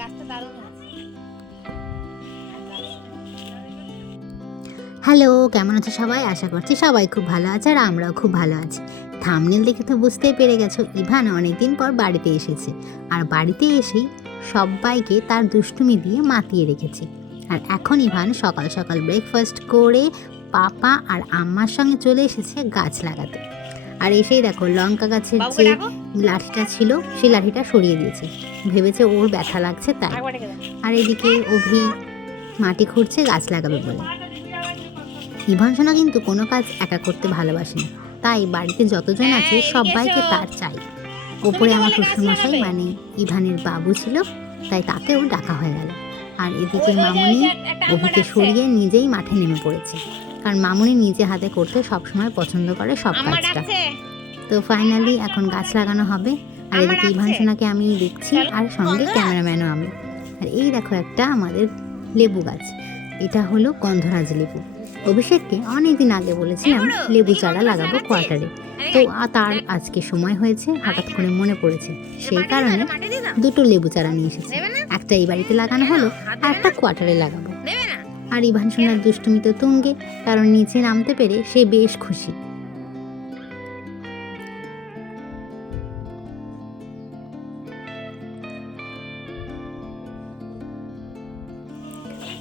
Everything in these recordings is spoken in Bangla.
গাছটা দারুণ আছে। হ্যালো কেমন আছো সবাই? আশা করছি সবাই খুব ভালো আছে আর আমরাও খুব ভালো আছি। থামনেল দেখে তো বুঝতেই পেরে গেছো ইভান অনেকদিন পর বাড়িতে এসেছে। আর বাড়িতে এসেই সবাইকে তার দুষ্টুমি দিয়ে মাতিয়ে রেখেছে। আর এখন ইভান সকাল সকাল ব্রেকফাস্ট করে পাপা আর আম্মার সঙ্গে চলে এসেছে গাছ লাগাতে। আর এসেই দেখো লঙ্কা গাছের যে লাঠিটা ছিল সেই লাঠিটা সরিয়ে দিয়েছে। ভেবেছে ওর ব্যথা লাগছে তাই। আর এদিকে অভি মাটি খুঁড়ছে গাছ লাগাবে বলে। ইভান সোনা কিন্তু কোনো কাজ একা করতে ভালোবাসে না তাই বাড়িতে যতজন আছে সবাইকে তার চাই। ওপরে আমার শ্বশুরমশাই মানে ইভানের বাবু ছিল তাই তাকেও ডাকা হয়ে গেল। আর এদিকে মামনি অভিকে সরিয়ে নিজেই মাঠে নেমে পড়েছে। কারণ মামনি নিজে হাতে করতে সবসময় পছন্দ করে সব কাজটা। তো ফাইনালি এখন গাছ লাগানো হবে। আর এদিকে ইভান। সোনাকে আমি দেখছি আর সঙ্গে ক্যামেরাম্যানও আমি। আর এই দেখো একটা আমাদের লেবু গাছ। এটা হলো গন্ধরাজ লেবু। অভিষেককে অনেকদিন আগে বলেছিলাম লেবু চারা লাগাবো কোয়ার্টারে। তো তার আজকে সময় হয়েছে হঠাৎ করে মনে পড়েছে। সেই কারণে দুটো লেবু চারা নিয়ে এসেছে। একটা এই বাড়িতে লাগানো হলো আর একটা কোয়ার্টারে লাগাবো। আর ইভান সোনার দুষ্টুমি তো তুঙ্গে কারণ নিচে নামতে পেরে সে বেশ খুশি।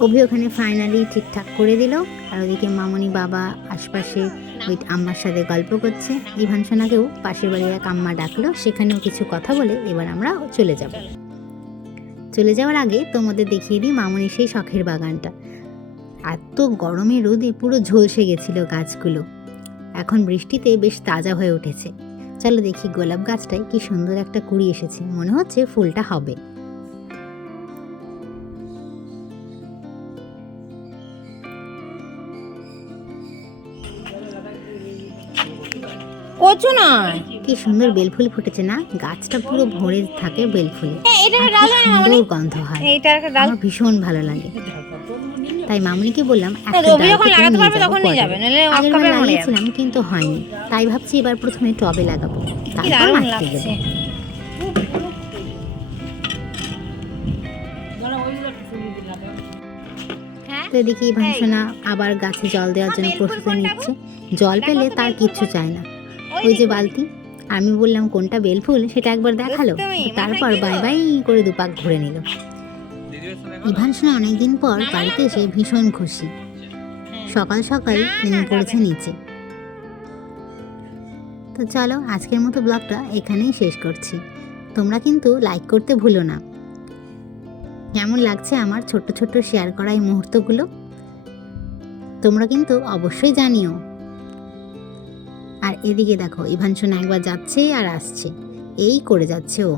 অভি ওখানে ফাইনালি ঠিকঠাক করে দিল। আর ওদিকে মামনি বাবা আশপাশে ওই আম্মার সাথে গল্প করছে। ইভান সোনাকেও পাশের বাড়ির এক আম্মা ডাকলো, সেখানেও কিছু কথা বলে এবার আমরা চলে যাব। চলে যাওয়ার আগে তোমাদের দেখিয়ে দিই মামনি সেই শখের বাগানটা। এত গরমে রোদে পুরো ঝলসে গেছিল গাছগুলো। এখন বৃষ্টিতে বেশ তাজা হয়ে উঠেছে। চলো দেখি গোলাপ গাছটায় কি সুন্দর একটা কুড়ি এসেছে। মনে হচ্ছে ফুলটা হবে। কচু নয়। কি সুন্দর বেলফুল ফুটেছে না? গাছটা পুরো ভরে থাকে বেলফুলে। সুন্দর গন্ধ হয়। আমার ভীষণ ভালো লাগে। তাই মামনিকে বললাম লাগিয়েছিলাম কিন্তু হয়নি। তাই ভাবছি এবার প্রথমে টবে লাগাবো। তারপর মাটিতে তো এদিকে ভাংসনা আবার গাছে জল দেওয়ার জন্য প্রস্তুতি নিচ্ছে। জল পেলে তার কিচ্ছু চায় না। ওই যে বালতি, আমি বললাম, কোনটা বেলফুল? সেটা একবার দেখাল। তারপর বাই বাই করে দুপাক ঘুরে নিল। ইভান সোনা অনেকদিন পর বাড়িতে এসে ভীষণ খুশি। সকাল সকাল নেমে পড়েছে নিচে। তো চলো, আজকের মতো ব্লগটা এখানেই শেষ করছি। তোমরা কিন্তু লাইক করতে ভুলো না। কেমন লাগছে আমার ছোট্ট ছোট্ট শেয়ার করা এই মুহূর্তগুলো? তোমরা কিন্তু অবশ্যই জানিও। আর এদিকে দেখো ইভানসোনা একবার যাচ্ছে আর আসছে। এই করে যাচ্ছে ও।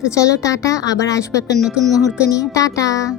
তো চলো টাটা, আবার আসব একটা নতুন মুহূর্ত নিয়ে। টাটা!